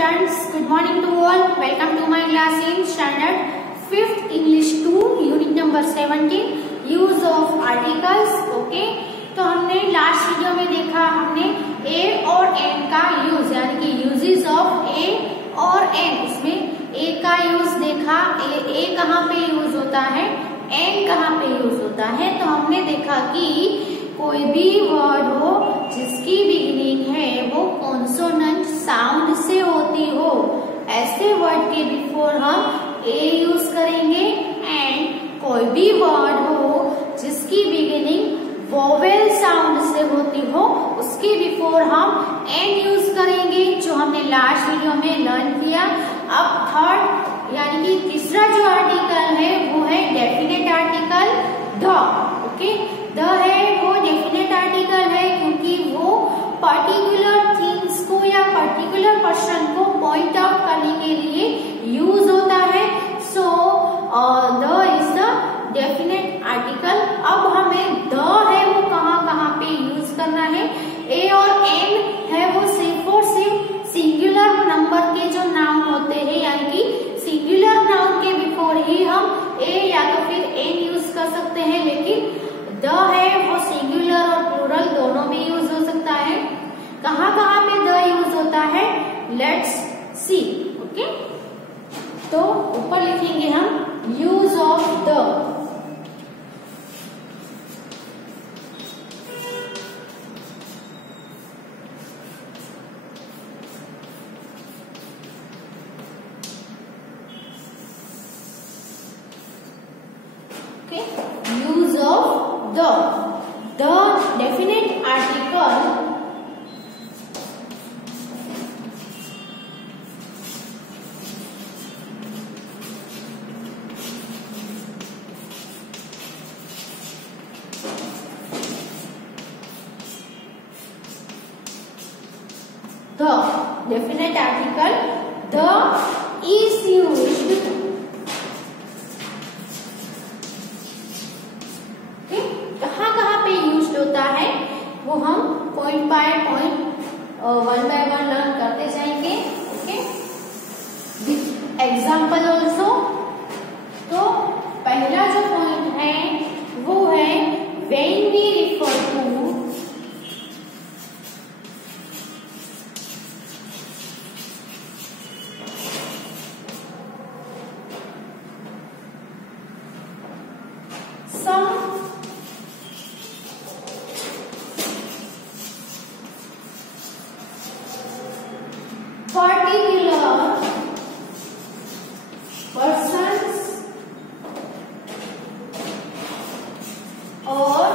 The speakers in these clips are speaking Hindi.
students, good morning to all. Welcome to my class in standard 5th English 2 unit number 17 use of articles. Okay, तो हमने लास्ट वीडियो में देखा हमने a और n का यूज यानी कि यूजेस ऑफ a और n, इसमें a का यूज देखा, a कहाँ पे यूज होता है, n कहाँ पे यूज होता है। तो हमने देखा कि कोई भी वर्ड हो जिसकी बिगिनिंग है वो कॉन्सोनेंट साउंड से होती हो, ऐसे वर्ड के बिफोर हम a यूज करेंगे। एंड कोई भी वर्ड हो जिसकी बिगिनिंग वोवेल साउंड से होती हो उसके बिफोर हम n यूज करेंगे, जो हमने लास्ट वीडियो में लर्न किया। अब थर्ड यानी कि तीसरा जो आर्टिकल है वो है definite article the. Okay, the है वो डेफिनेट आर्टिकल है क्योंकि वो पर्टिकुलर थिंग्स को या पर्टिकुलर पर्सन को पॉइंट आउट करने के लिए यूज होता है। So the is the definite article. अब हमें द है वो कहाँ पे यूज करना है। ए और एन है वो सिर्फ और सिर्फ सिंगुलर नंबर के जो नाउन होते हैं यानी कि सिंगुलर नाउन के बिफोर ही हम ए या तो फिर एन यूज कर सकते हैं, लेकिन द है वो सिंगुलर और प्लूरल दोनों में यूज हो सकता है। कहाँ पे द यूज होता है, लेट्स सी। ओके, तो ऊपर लिखेंगे हम use of the. Use of the definite article the is used होता है वो हम point by point one by one learn करते जाएंगे। Okay, example also. तो पहला जो पॉइंट है वो है when we refer to some particular persons or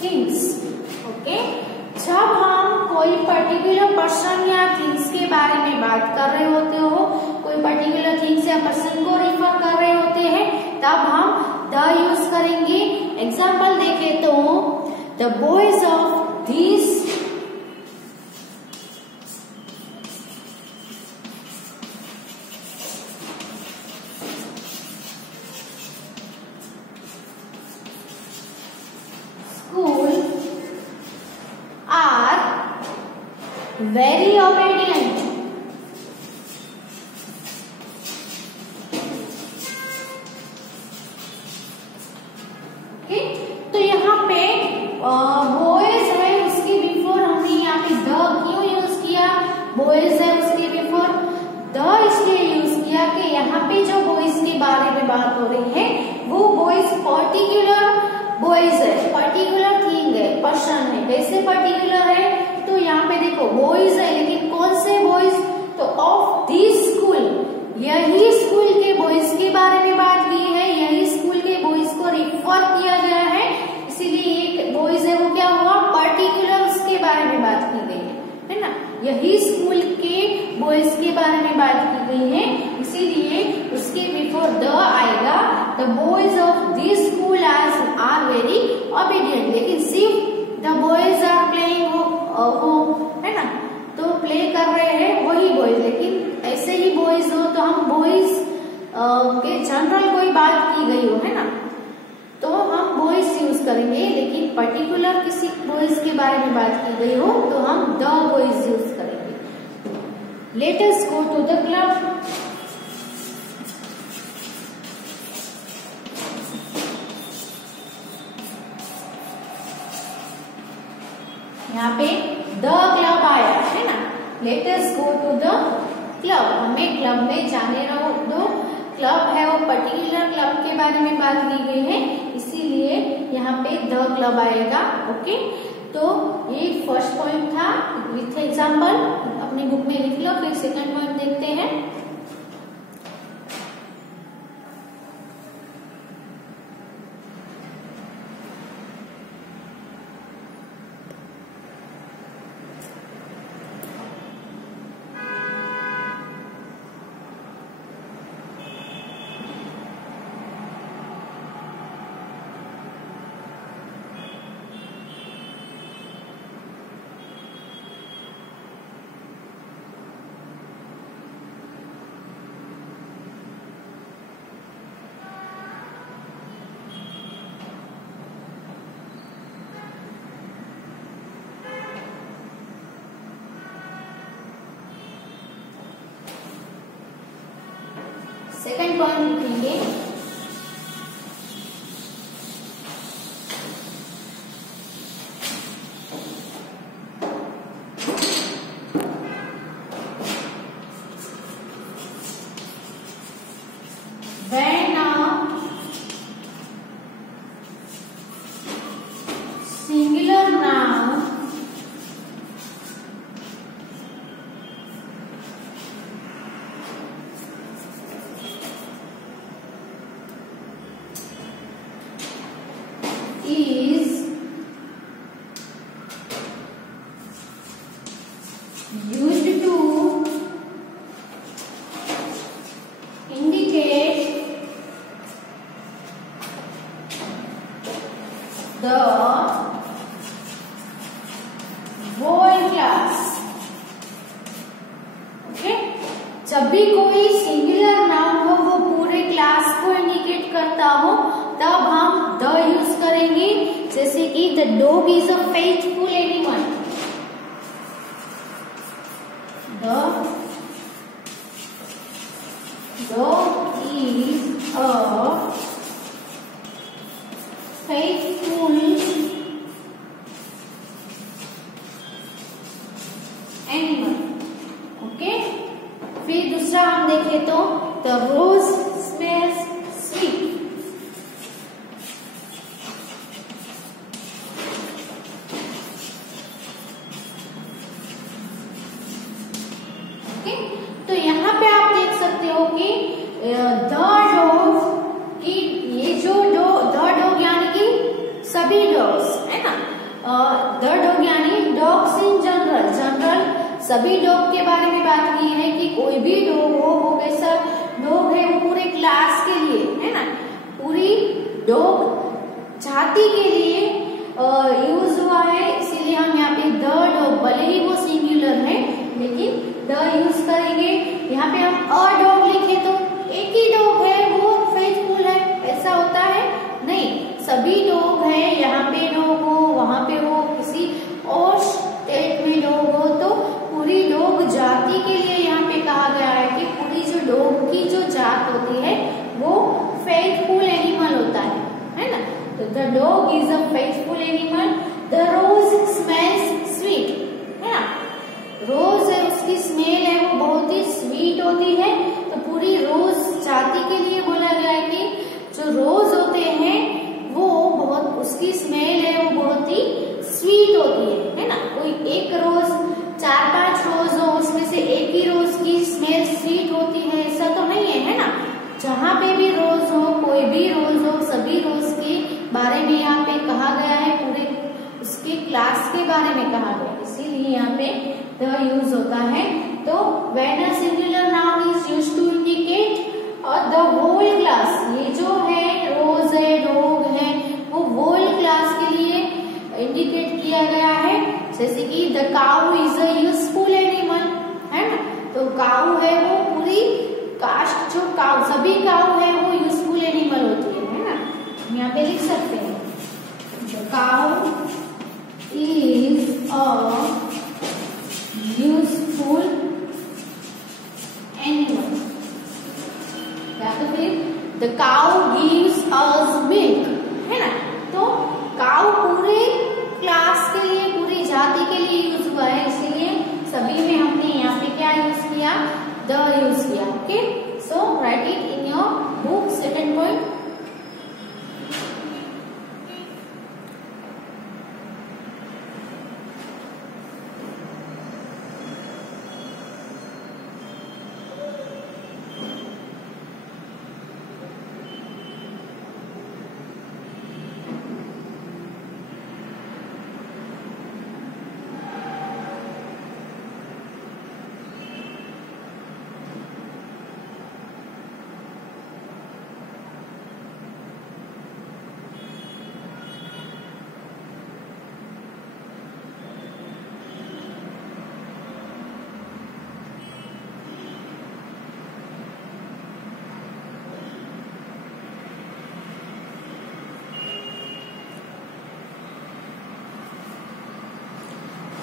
things। Okay, जब हम कोई पर्टिकुलर पर्सन या थिंग्स के बारे में बात कर रहे होते हो, कोई पर्टिकुलर थिंग्स या पर्सन को रिफर कर रहे होते हैं, तब हम द यूज करेंगे। एग्जाम्पल देखें तो the boys of this very obedient। Okay, तो यहाँ पे बॉयज है उसके बिफोर हमने यहाँ पे द क्यों यूज किया, बॉयज है उसके बिफोर द इसलिए यूज किया कि यहाँ पे जो बॉयज के बारे में बात हो रही है वो बॉयज पर्टिकुलर बॉयज है, पर्टिकुलर थिंग है, पर्सन है। कैसे पर्टिकुलर है, तो यहाँ पे देखो बॉयज है, लेकिन कौन से बॉयज, तो ऑफ दिस स्कूल, यही स्कूल के बॉयज के बारे में बात की है, यही स्कूल के बॉयज को रिफर किया गया है, इसीलिए ये बॉयज है वो क्या हुआ, पर्टिकुलर उसके बारे में बात की गई है ना, यही स्कूल के बॉयज के बारे में बात की गई है, इसीलिए उसके बिफोर द आएगा। The boys of this school are very obedient, लेकिन सिर्फ द बॉयज आर प्लेइंग हो है ना, तो प्ले कर रहे हैं वही बॉयज, लेकिन ऐसे ही बॉयज हो तो हम बॉयज के जनरल कोई बात की गई हो है ना, तो हम बॉयज यूज करेंगे, लेकिन पर्टिकुलर किसी बॉयज के बारे में बात की गई हो तो हम the boys let us go to the club. यहाँ पे द क्लब आया है ना, let us go to the club, हमें क्लब में जाने दो। क्लब है वो पर्टिकुलर क्लब के बारे में बात की गई है, इसीलिए यहाँ पे द क्लब आएगा। ओके, तो ये फर्स्ट पॉइंट था विथ एग्जाम्पल, अपनी बुक में लिख लो। फिर सेकंड पॉइंट देखते हैं। सेकंड पॉइंट लिखेंगे। When a singular noun is used to indicate the whole class। Okay, जब भी कोई सिंगुलर नाउन हो वो पूरे क्लास को इंडिकेट करता हो तब हम द यूज करेंगे। जैसे कि the dog is a faithful animal, the dog is a faithful animal. Okay, फिर दूसरा हम देखें तो द रोज स्मेल्स स्वीट। तो यहाँ पे आप देख सकते हो कि द डॉग की ये जो द डॉग यानी कि सभी डॉग्स है ना, द डॉग यानी डॉग्स इन जनरल, सभी डॉग के बारे में बात की है कि कोई भी डॉग हो, वो कैसा डॉग है वो पूरे क्लास के लिए है ना, पूरी डॉग जाति के लिए यूज हुआ है। इसीलिए हम यहाँ पे द डॉग, भले ही वो सिंगुलर है लेकिन द यूज करेंगे। यहाँ पे हम अ डॉग लिखे तो एक ही डॉग है वो फेथफुल है, ऐसा होता है नहीं, सभी डॉग है, यहाँ पे डॉग हो, वहां पे हो, किसी और स्टेट में डॉग हो, तो पूरी डॉग जाति के लिए यहाँ पे कहा गया है कि पूरी जो डॉग की जो जात होती है वो फेथफुल एनिमल होता है ना। तो the dog is a faithful animal. The rose smells sweet है ना, रोज है उसकी स्मेल है वो बहुत ही स्वीट होती है। तो पूरी रोज जाति के लिए बोला गया है कि जो रोज होते हैं वो बहुत, उसकी स्मेल है वो बहुत ही स्वीट होती है ना। कोई एक रोज, 4-5 रोज हो उसमें से एक ही रोज की स्मेल स्वीट होती है ऐसा तो नहीं है ना। जहाँ पे भी रोज हो, कोई भी रोज हो, सभी रोज के बारे में यहाँ पे कहा गया है, पूरे उसके क्लास के बारे में कहा गया, इसीलिए यहाँ पे द यूज होता है। तो when a singular noun is used to indicate और द होल क्लास, ये जो है रोज है, डॉग है, वो होल क्लास के लिए इंडिकेट किया गया है। जैसे कि the cow is a useful animal है ना, तो काउ है वो पूरी कास्ट, जो काउ, सभी काउ है वो यूजफुल एनिमल होती है ना। यहाँ पे लिख सकते हैं the cow is a useful write it in your book. Second point.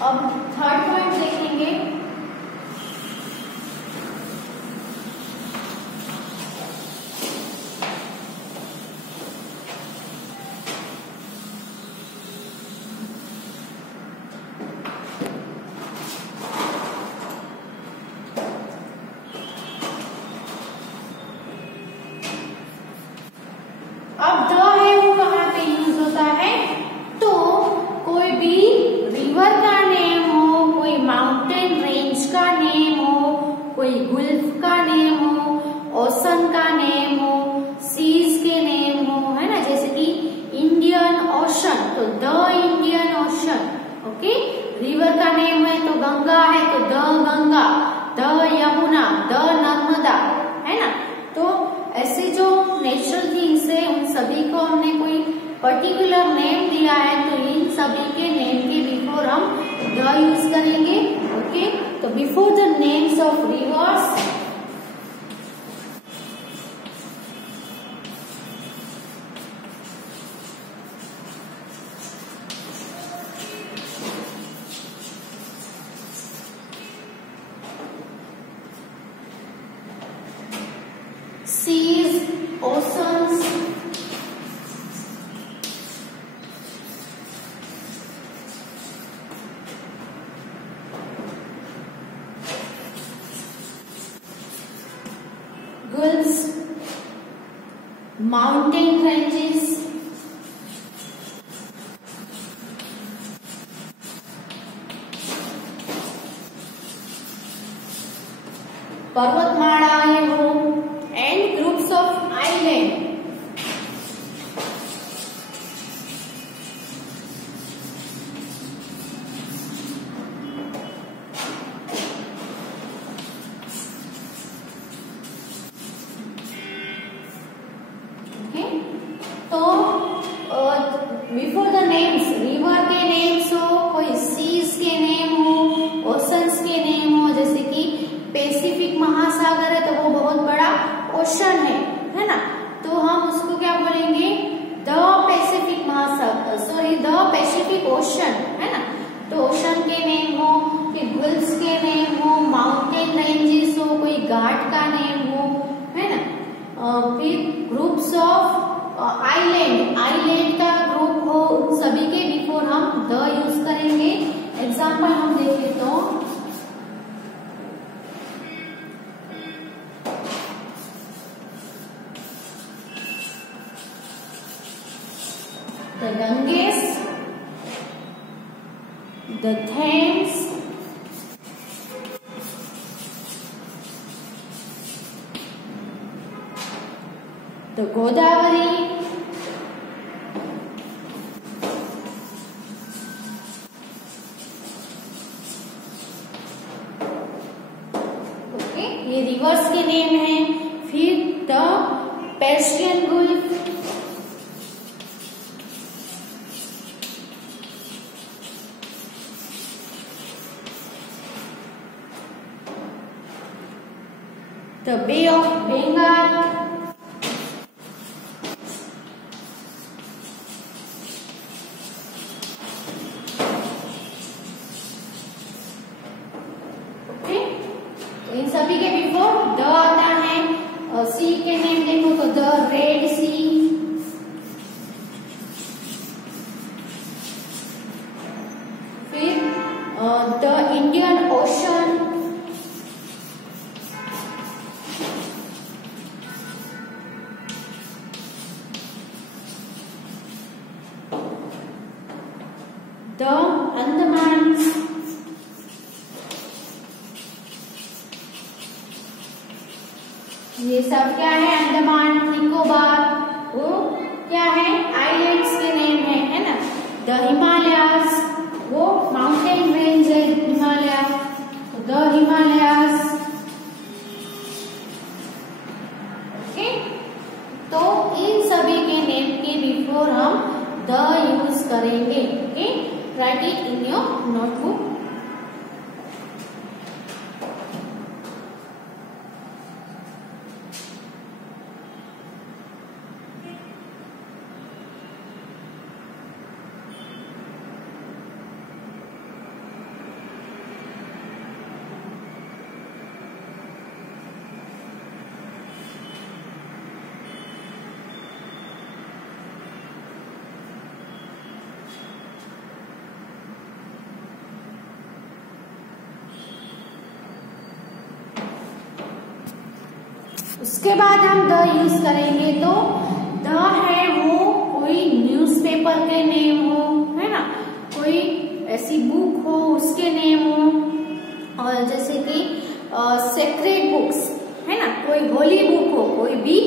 अब थर्ड पॉइंट देखेंगे। अब द है वो कहाँ पे यूज होता है, तो कोई भी रिवर का नेम हो, कोई माउंटेन रेंज का नेम हो, कोई गुल्फ का नेम हो, ओशन का नेम हो, सीज के नेम हो, है ना, जैसे कि इंडियन ओशन तो the Indian ocean, okay. River का नेम है तो गंगा है तो the Ganga, the Yamuna, the Narmada, है ना। तो ऐसे जो नेचुरल थिंग्स है उन सभी को हमने कोई पर्टिकुलर नेम दिया है तो इन सभी के नेम के बिफोर हम द यूज करेंगे, ओके। तो before the names of reverse seas, oceans, gulfs, mountain ranges, पर्वतमालाएं हो, and groups of island. Okay, तो बिफोर द नेम्स रिवर के नेम्स हो, कोई सीज के नेम हो, ओशंस के नेम हो, जैसे कि पैसिफिक महासागर है तो वो बहुत बड़ा ओशन है ना, तो हम उसको क्या बोलेंगे, द पैसिफिक महासागर, सॉरी द पैसिफिक ओशन, है ना। तो ओशन के नेम हो, फिर गुल्फ्स के नेम हो, माउंटेन रेंजेस हो, कोई घाट का नेम हो, है ना। फिर ग्रुप्स ऑफ आइलैंड, आइलैंड का ग्रुप हो, उन सभी के बिफोर हम द यूज करेंगे। एग्जाम्पल हम देखें तो the Ganges, the Thames, the Godavari, okay, ये रिवर्स के नेम हैं। फिर the Persian Gulf, the Bay of Bengal, okay. इन सभी के बिफोर द आता है। सी के नेम देखो तो द रेड सी, फिर द इंडियन ओशन, ये सब क्या है? अंडमान निकोबार, वो क्या है? आइलैंड्स के नेम है ना। द हिमालयास, वो माउंटेन रेंज है हिमालय, द हिमालयास। ओके, तो इन सभी के नेम के बिफोर हम द यूज करेंगे। Okay, right it in your notebook. उसके बाद हम द यूज करेंगे, तो द है वो कोई न्यूज़पेपर के नेम हो, है ना, कोई ऐसी बुक हो उसके नेम हो, और जैसे कि सेक्रेड बुक्स है ना, कोई होली बुक हो, कोई भी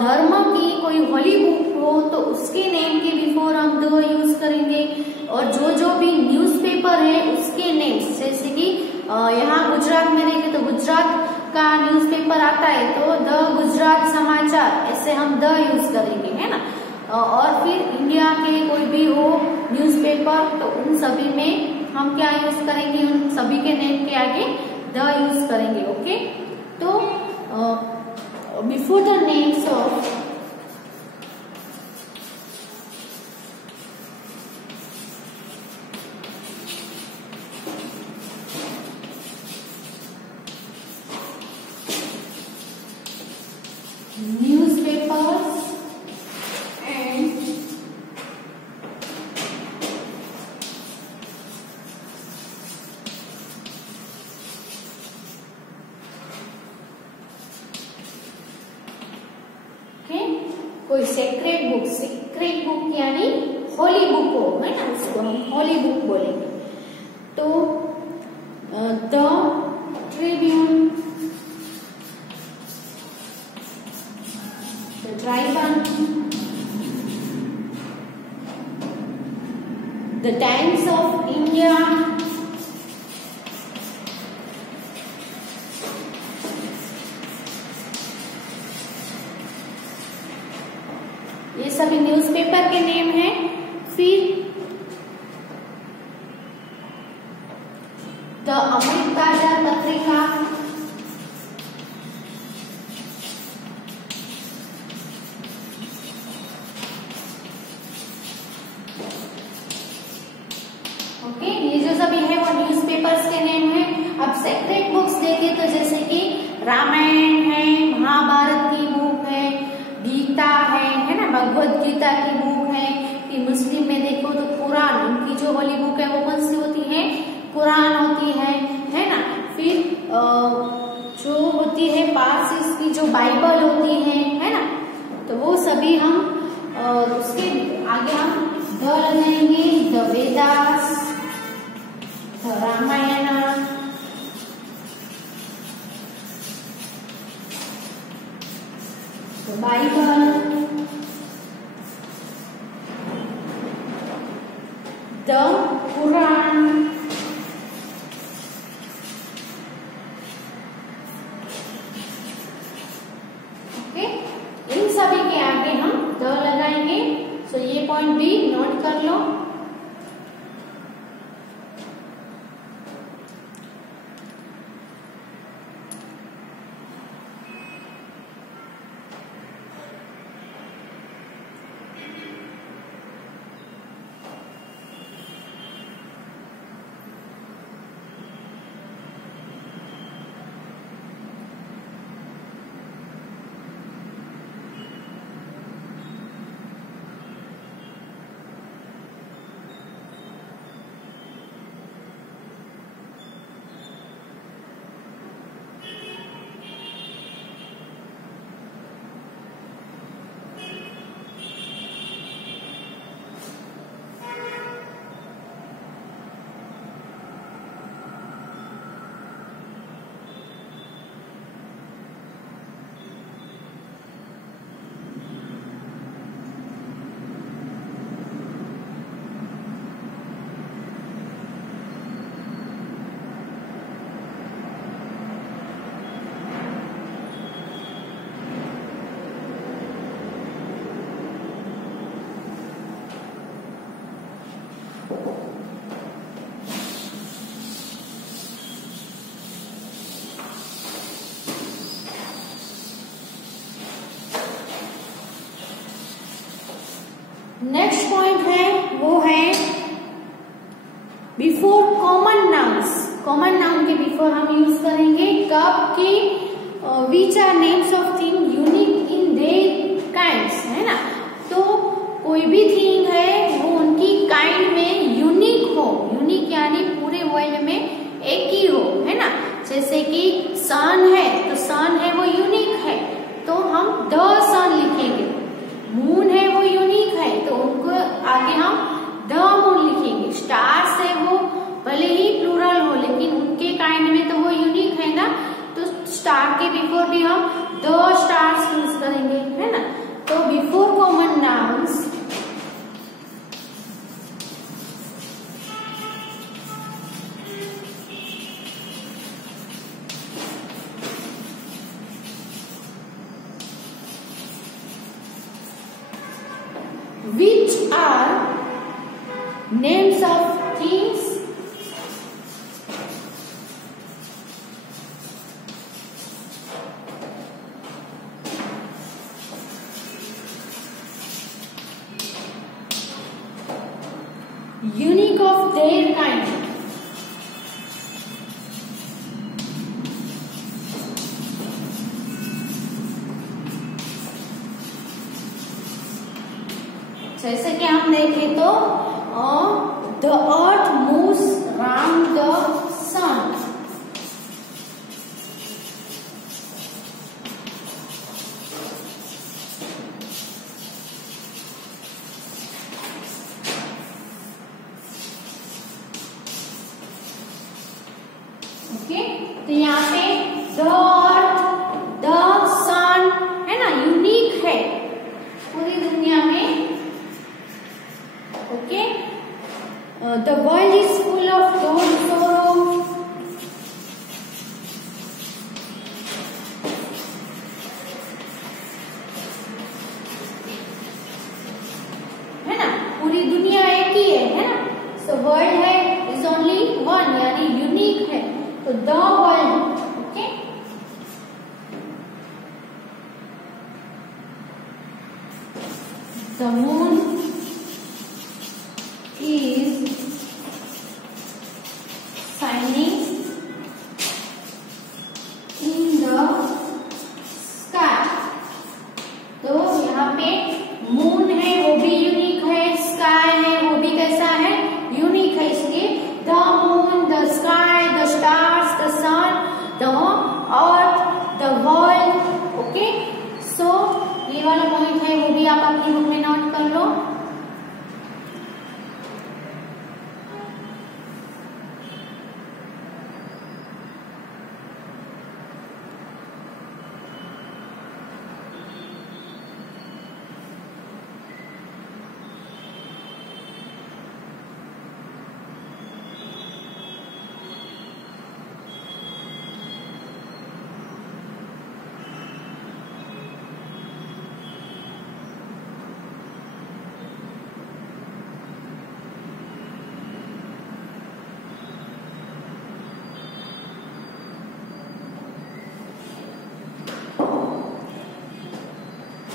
धर्म की कोई होली बुक हो तो उसके नेम के बिफोर हम द यूज करेंगे। और जो भी न्यूज़पेपर है उसके नेम, जैसे कि यहाँ गुजरात में देखें तो गुजरात का न्यूज़पेपर आता है तो द गुजरात समाचार, ऐसे हम द यूज करेंगे, है ना। और फिर इंडिया के कोई भी हो न्यूज़पेपर तो उन सभी में हम क्या यूज करेंगे? उन सभी के नेम के आगे द यूज करेंगे। ओके, तो before the names of newspapers and कोई सेक्रेट बुक यानी होली बुक हो, है ना, उसको हम होली बुक बोलेंगे। तो the Tribune, the Tribune, the Times of India, ये सभी न्यूज़पेपर के नेम हैं। फिर द अमृत बाजार पत्रिका, ओके, ये जो सभी है वो न्यूज़पेपर्स के नेम है। अब सेक्रेट बुक्स देखें तो जैसे कि रामायण है, महाभारत की बुक है, गीता है ना, भगवत गीता की बुक है। फिर मुस्लिम में देखो तो कुरान, उनकी जो होली बुक है वो कौन सी होती है? कुरान होती है ना। फिर जो होती है पारसीस की जो बाइबल होती है ना, तो वो सभी हम उसके आगे हम द लगाएंगे। The Vedas, the Ramayana, the Bible, the Quran, okay, इन सभी के आगे हम द लगाएंगे। सो ये पॉइंट भी नोट कर लो। नेक्स्ट पॉइंट है वो है before common nouns. Common noun के बिफोर हम यूज करेंगे कब के which are names of thing unique in their kinds, है ना। तो कोई भी थिंग है वो उनकी काइंड में यूनिक हो, यूनिक यानी पूरे वर्ल्ड में एक ही हो, है ना। जैसे कि सन है तो सन है वो यूनिक है तो हम द सन लिखेंगे। मून है वो यूनिक है तो उनको आगे हम द मून लिखेंगे। स्टार्स है वो भले ही प्लूरल हो लेकिन उनके काइंड में तो वो यूनिक है ना, तो स्टार के बिफोर भी हम द स्टार्स यूज करेंगे, है ना। तो before common nouns which are names of things unique of their kind। जैसे कि हम देखें तो the earth moves round the sun. Okay, तो यहाँ पे द अर्थ द सन है ना, यूनिक है पूरी दुनिया में। Okay, the world is full of sorrow, है ना, पूरी दुनिया एक ही है ना। So world है is only one यानी यूनिक है तो the world। Okay, the moon is shining in the sky। तो यहाँ पे मून है वो भी यूनिक है, स्काई है वो भी कैसा है, यूनिक है। इसलिए the moon, the sky, the stars, the sun, the earth, the world. Okay, so ये वाला पॉइंट है वो भी आप अपनी बुक में नोट कर लो।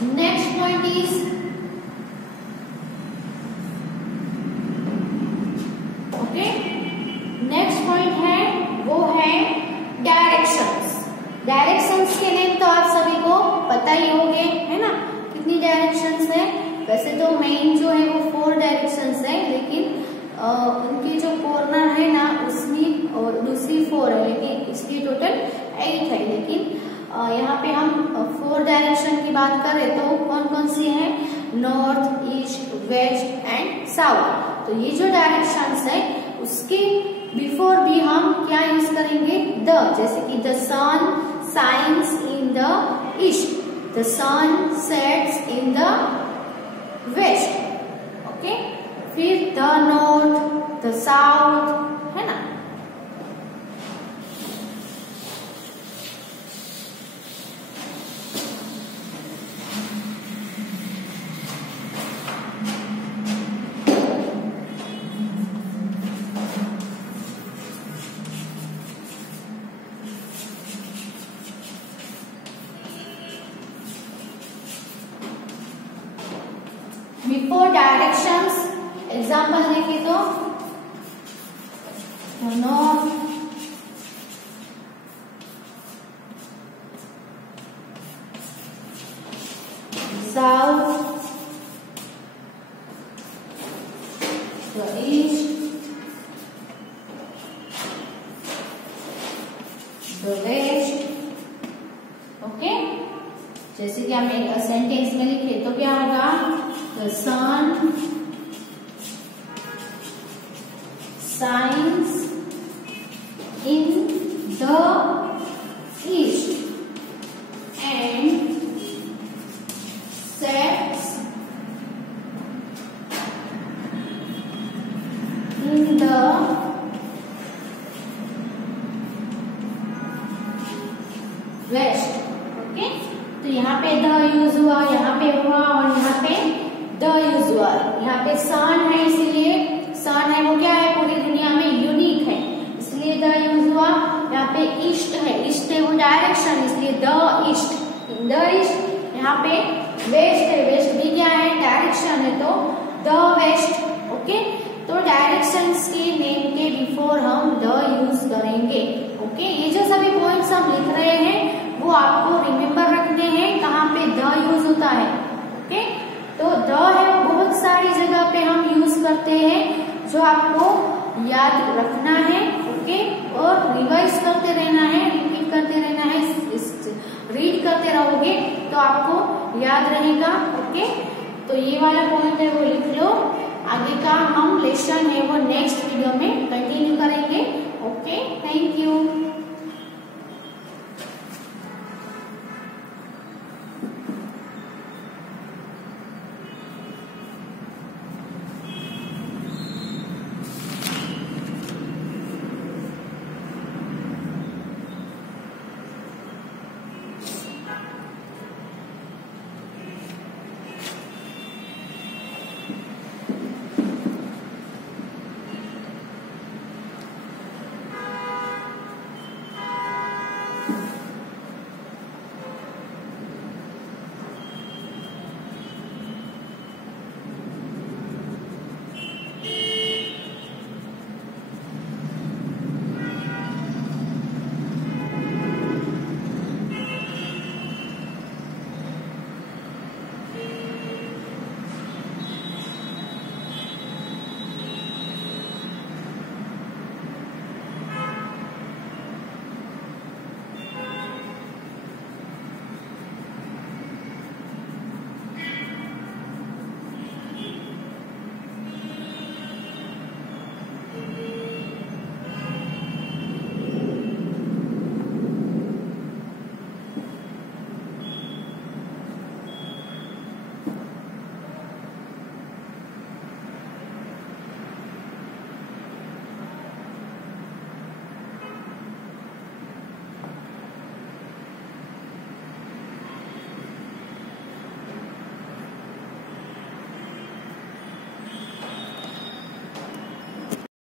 Next point is okay, next point है वो है डायरेक्शंस। डायरेक्शंस के नेम तो आप सभी को पता ही होंगे, है ना। कितनी डायरेक्शंस है, वैसे तो मेन जो है वो 4 डायरेक्शंस है लेकिन उनके जो कॉर्नर है ना उसमें और दूसरी 4 है लेकिन इसकी टोटल 8 है। लेकिन यहाँ पे हम 4 डायरेक्शन की बात करें तो कौन कौन सी है, north, east, west and south. तो ये जो डायरेक्शंस है उसके बिफोर भी हम क्या यूज करेंगे, द। जैसे कि the sun shines in the east, the sun sets in the west. Okay, फिर द नॉर्थ, द साउथ, है ना। बिफोर डायरेक्शंस, एग्जाम्पल देखें तो north, south, east, west. Okay, जैसे कि हम एक सेंटेंस में लिखे तो क्या होगा, the sun shines in the east and sets in the west। Okay, तो यहाँ पे द यूज हुआ, यहाँ पे हुआ और यहाँ पे द यूज हुआ। यहाँ पे सन है, इसीलिए सन है वो क्या है, पूरी दुनिया में यूनिक है, इसलिए द यूज हुआ। यहाँ पे ईस्ट है, ईस्ट है वो डायरेक्शन, इसलिए the east, in the east. यहाँ पे वेस्ट है, वेस्ट भी क्या है, डायरेक्शन है, तो द वेस्ट। ओके, तो डायरेक्शंस के नेम के बिफोर हम द यूज करेंगे। ओके, ये जो सभी पॉइंट्स हम लिख रहे हैं वो आपको रिमेम्बर रखने हैं, कहाँ पे द यूज होता है। ओके, तो द है बहुत सारी जगह पे हम यूज करते हैं, जो आपको याद रखना है। ओके, और रिवाइज करते रहना है, रिपीट करते रहना है, रीड करते रहोगे तो आपको याद रहेगा। ओके, तो ये वाला पॉइंट है वो लिख लो। आगे का हम लेसन है वो नेक्स्ट वीडियो में कंटिन्यू करेंगे। Okay, thank you.